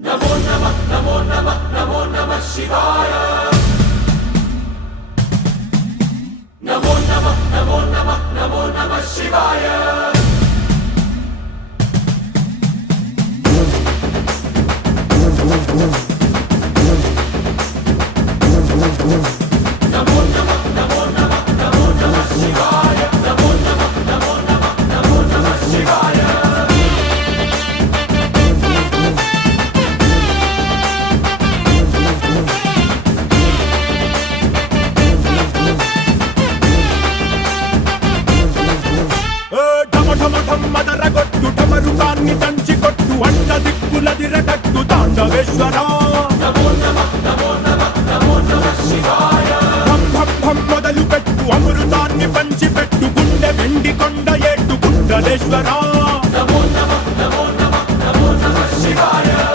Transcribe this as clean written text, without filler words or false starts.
नमो नमः नमो नमः नमो नमः शिवाय। नमो नमः नमो नमः नमो नमः शिवाय। नमो नमः नमो नमः नमो नमः शिवाय। नमो नमः नमो नमः नमो नमः शिवाय। మదరగొట్టు ఢమరుకాన్ని దంచికొట్టు అంట దిక్కులదిరగట్టు తాండవేశ్వర నమో నమః నమో నమః నమో నమః శివాయ। భం భం భం మొదలు పెట్టు అమృతాన్ని పంచిపెట్టు గుండె వెండి కొండ ఏట్టు గుండలేశ్వర